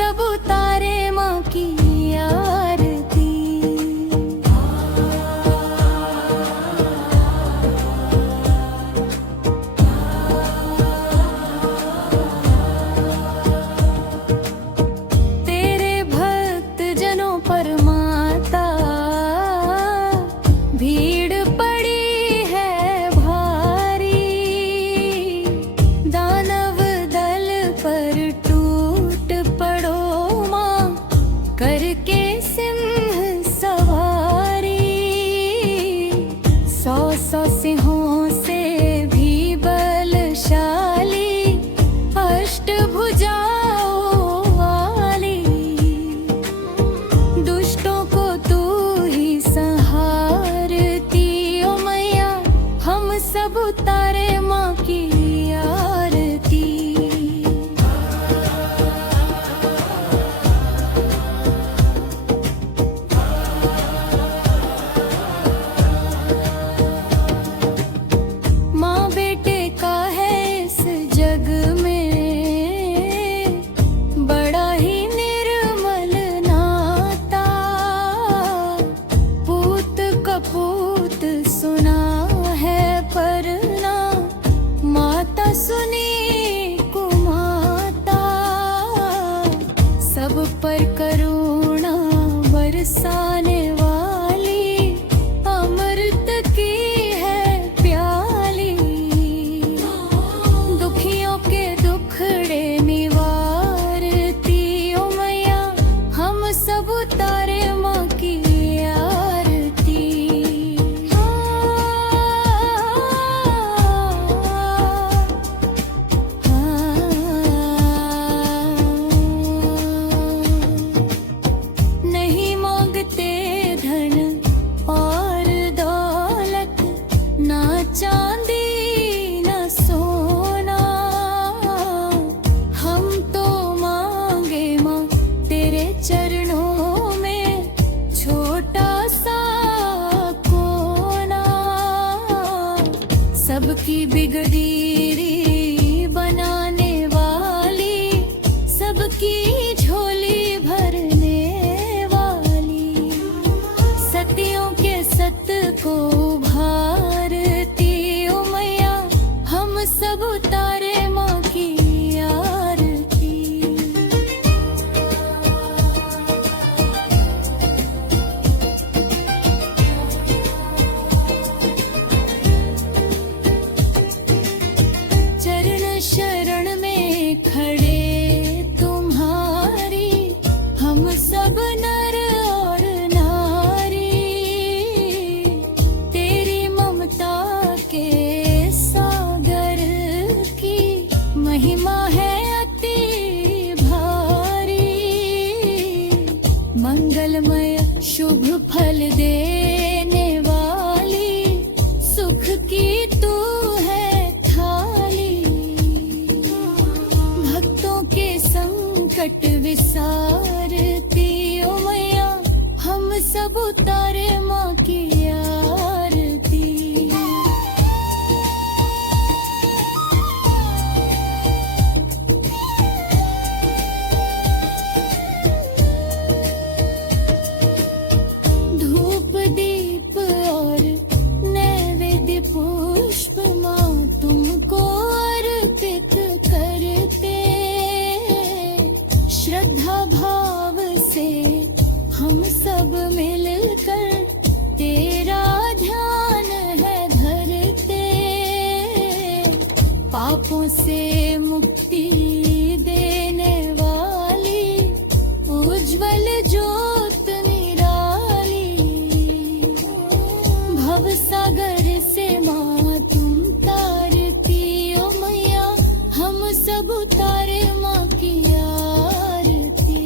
सब उतारे माँ की आरती। तेरे भक्त जनों पर माता भीड़ पड़ी है भारी, दानव दल पर टूट पड़ो माँ करके सिंह सवारी। 100 सिंहों से भी बलशाली अष्टभुजाओं वाली, दुष्टों को तू ही संहारती ओ मैया, हम सब उतारे माँ की आरती। माँ बेटे का है इस जग में बड़ा ही निर्मल नाता, पूत कपूत सुना है पर ना माता सुनी कुमाता। सब पर करुणा बरसाने वाली अमृत की है प्याली, दुखियों के दुखड़े निवारती ओ मैया, हम सब उतारे माँ की आरती। नहीं मांगते धन और दौलत, ना चांदी ना सोना, हम तो मांगे माँ तेरे चरणों में छोटा सा कोना। सबकी बिगड़ीरी बनाने वाली, सबकी झोली भरने वाली, सतियों के सत को भारती ओ मैया, हम सब उतारे माँ की आरती। चरण शरण में खड़े तुम्हारी, हम सब नर और नारी, तेरी ममता के सागर की महिमा है अति भारी। मंगलमय शुभ फल देने वाली, सुख की तू है थाली, भक्तों के संकट विसारती ओ मैया, हम सब उतारे माँ की आरती। धूप दीप और नैवेद्य पुष्प माँ तुमको अर्पित करते, श्रद्धा भाव से हम सब मिलकर तेरा ध्यान है धरते। पापों से मुक्ति देने वाली उज्जवल ज्योत निराली, भव सागर से माँ तुम तारती ओ मैया, हम सब उतारे माँ की आरती।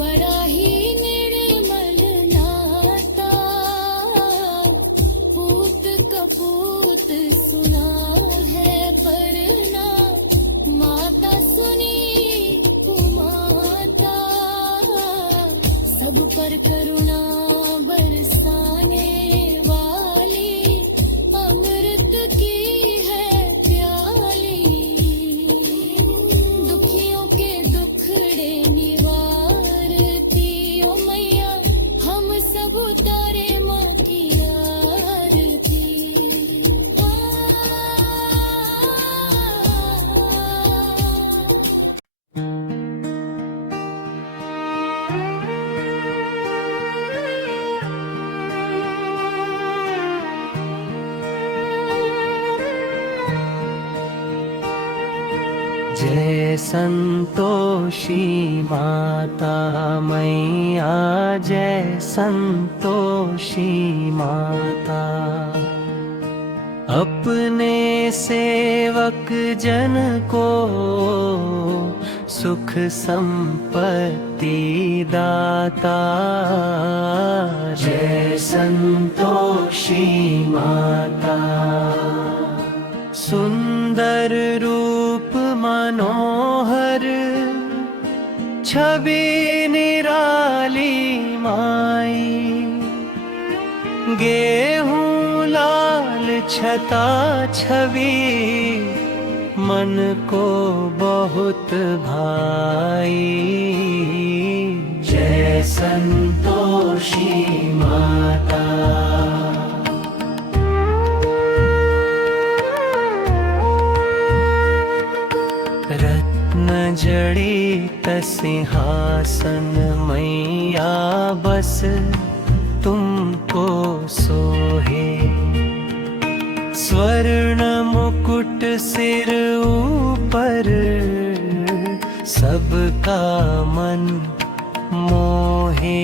बड़ा ही निर्मल नाता, पूत कपूत सुना है पढ़ना, माता सुनी कुमाता, सब पर करुणा बरसाने वाली, अमृत की है प्याली, दुखियों के दुखड़े निवारती ओ मैया, हम सब उतारे माँ की आरती। जय संतोषी माता मैया, जय संतोषी माता। अपने सेवक जन को सुख संपत्ति दाता, जय संतोषी माता। सुंदर रूप मनोहर, छवि निराली माई, गेहूं लाल छता छवि, मन को बहुत भाई, जय संतोषी माता। रत्न जड़ित सिंहासन मैया, बस तुमको सोहे, स्वर्ण मुकुट सिर ऊपर, सबका मन मोहे,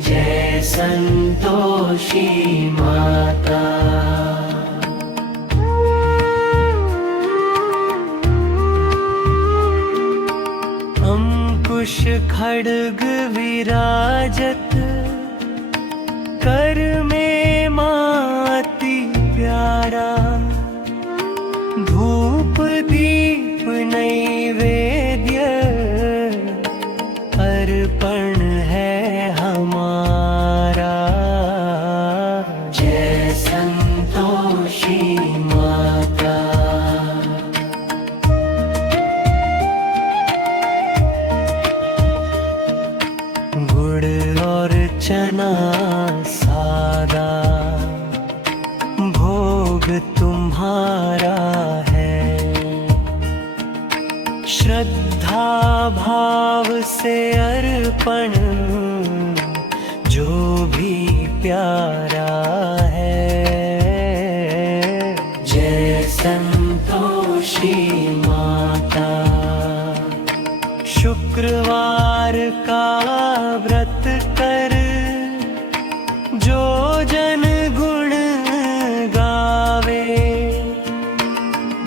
जय संतोषी माता। अंकुश खड्ग विराजत, कर में माती प्यारा, धूप दीप नैवेद्य, अर्पण है हमारा, जय संतोषी माता। गुड़ और चना सादा, भोग तुम्हारा है, श्रद्धा भाव से अर्पण, जो भी प्यारा है, जय संतोषी माता। शुक्रवार का व्रत कर, जो जन गुण गावे,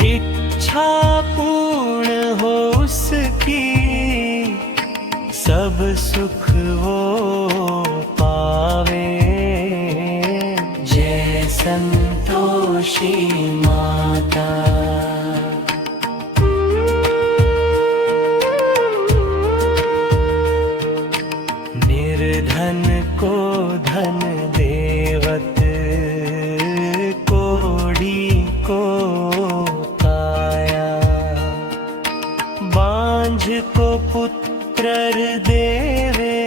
इच्छा पूर्ण हो उसकी, सब सुख वो पावे, जय संतोषी माता। निर्धन को धन देवत, कोढ़ी को काया, बांझ को पुत्र देवे,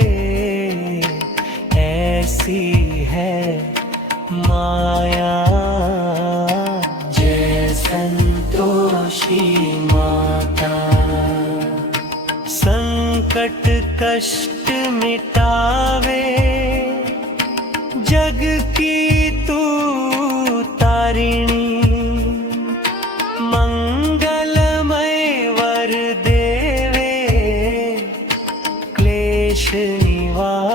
ऐसी है माया, जय संतोषी माता। संकट कष्ट मिटावे, जग की तू तारिणी, मंगलमय वर देवे, क्लेश निवारिणी,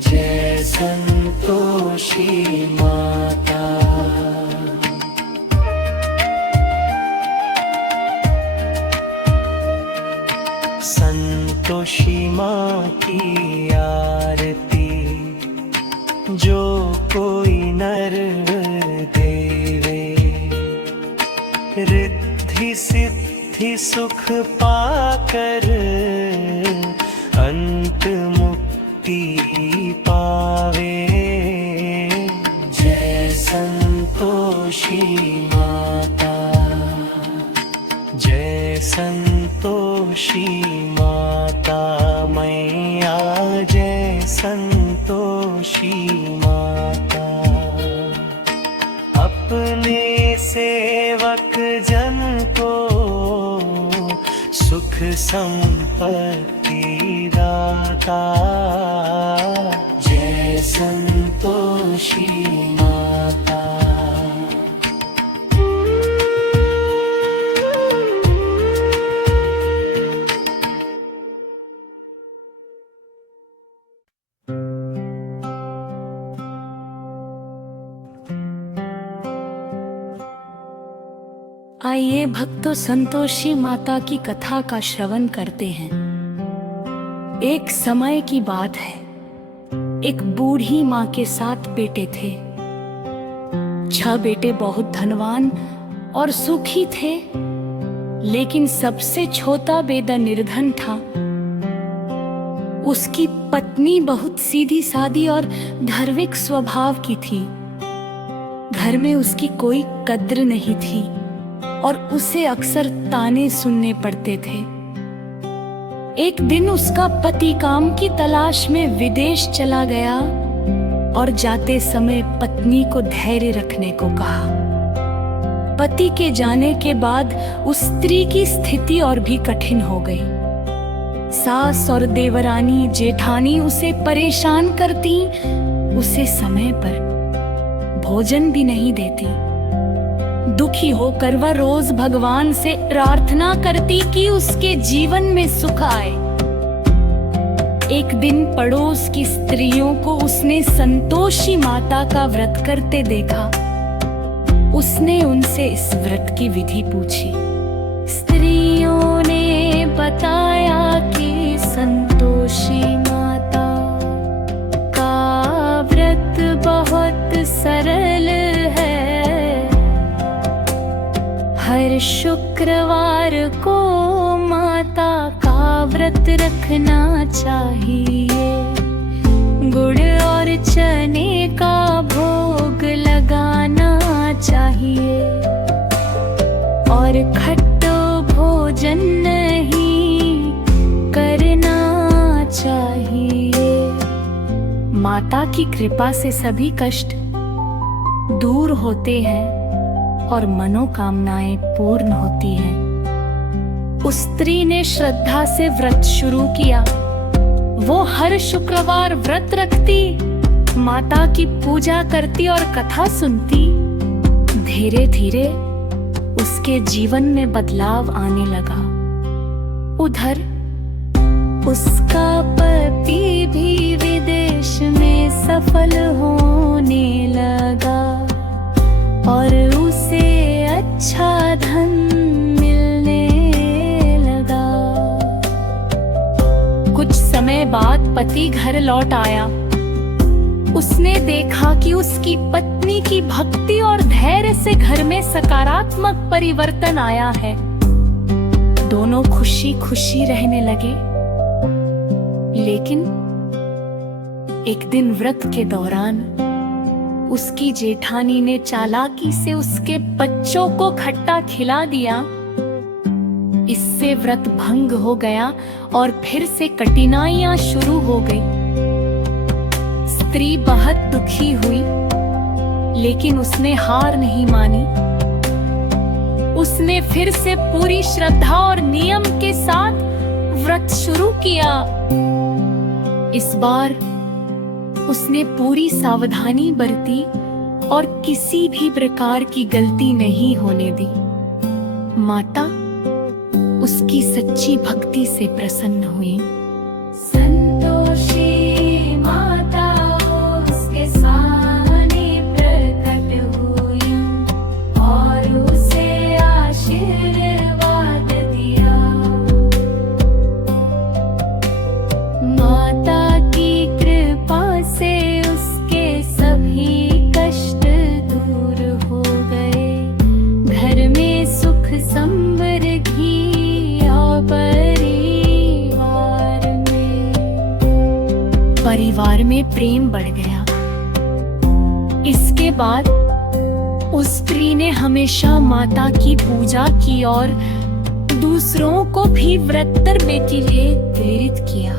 जय संतोषी माता। संतोषी माँ की आरती। जो कोई नर देवे रिद्धि सिद्धि सुख पाकर अंत मुक्ति पावे। जय संतोषी माता, जय संतोषी माता मैया, जय संतोषी माता। अपने सेवक जन को सुख संपत्ति दाता। जय संतोषी माता। आइए भक्तों, संतोषी माता की कथा का श्रवण करते हैं। एक समय की बात है, एक बूढ़ी माँ के 7 बेटे थे। 6 बेटे बहुत धनवान और सुखी थे, लेकिन सबसे छोटा बेटा निर्धन था। उसकी पत्नी बहुत सीधी सादी और धार्मिक स्वभाव की थी। घर में उसकी कोई कद्र नहीं थी और उसे अक्सर ताने सुनने पड़ते थे। एक दिन उसका पति काम की तलाश में विदेश चला गया और जाते समय पत्नी को धैर्य रखने को कहा। पति के जाने के बाद उस स्त्री की स्थिति और भी कठिन हो गई। सास और देवरानी जेठानी उसे परेशान करती, उसे समय पर भोजन भी नहीं देती। दुखी होकर वह रोज भगवान से प्रार्थना करती कि उसके जीवन में सुख आए। एक दिन पड़ोस की स्त्रियों को उसने संतोषी माता का व्रत करते देखा। उसने उनसे इस व्रत की विधि पूछी। स्त्रियों ने बताया कि संतोषी माता का व्रत बहुत सरल है। हर शुक्रवार को माता का व्रत रखना चाहिए। गुड़ और चने का भोग लगाना चाहिए और खट्टा भोजन नहीं करना चाहिए। माता की कृपा से सभी कष्ट दूर होते हैं और मनोकामनाएं पूर्ण होती हैं। उस स्त्री ने श्रद्धा से व्रत शुरू किया। वो हर शुक्रवार व्रत रखती, माता की पूजा करती और कथा सुनती। धीरे धीरे उसके जीवन में बदलाव आने लगा। उधर उसका पति भी विदेश में सफल होने लगा और उसे अच्छा धन मिलने लगा। कुछ समय बाद पति घर लौट आया। उसने देखा कि उसकी पत्नी की भक्ति और धैर्य से घर में सकारात्मक परिवर्तन आया है। दोनों खुशी खुशी रहने लगे। लेकिन एक दिन व्रत के दौरान उसकी जेठानी ने चालाकी से उसके बच्चों को खट्टा खिला दिया। इससे व्रत भंग हो गया और फिर से कठिनाइयां शुरू हो गई। स्त्री बहुत दुखी हुई, लेकिन उसने हार नहीं मानी। उसने फिर से पूरी श्रद्धा और नियम के साथ व्रत शुरू किया। इस बार उसने पूरी सावधानी बरती और किसी भी प्रकार की गलती नहीं होने दी। माता उसकी सच्ची भक्ति से प्रसन्न हुई। संतोषी माता उसके सामने प्रकट हुई और उसे आशीर्वाद दिया। परिवार में प्रेम बढ़ गया। इसके बाद उस स्त्री ने हमेशा माता की पूजा की और दूसरों को भी व्रत करने के लिए प्रेरित किया।